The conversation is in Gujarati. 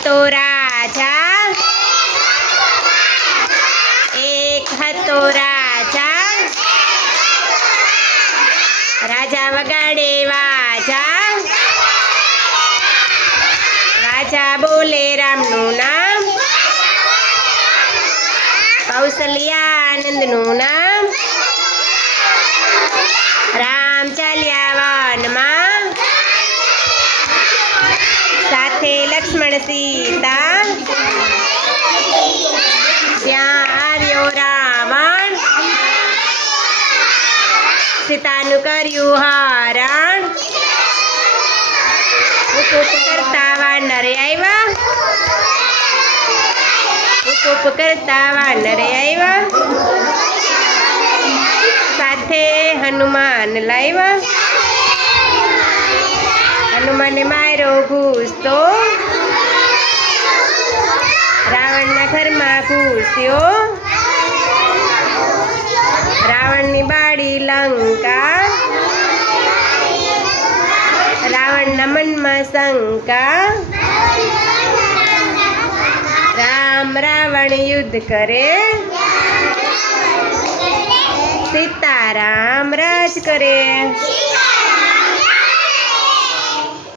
હતો રાજા. એક હતો રાજા. રાજા વગાડે વાજા. રાજા બોલે રામનું નામ. કૌશલ્યાનંદનું નામ. સીતા ત્યાં આવ્યો રાવણ સીતાનું કર્યું હરણ હુકુપ કરતા વાનરે આવ્યા હુકુપ કરતા વાનરે આવ્યા સાથે હનુમાન લાવ્યા હનુમાને માર્યો ઘૂસતો ઘરમાં ઘૂસ્યો. રાવણની બાળી લંકા. રાવણના મનમાં શંકા. રામ રાવણ યુદ્ધ કરે. સીતારામ રાજ કરે.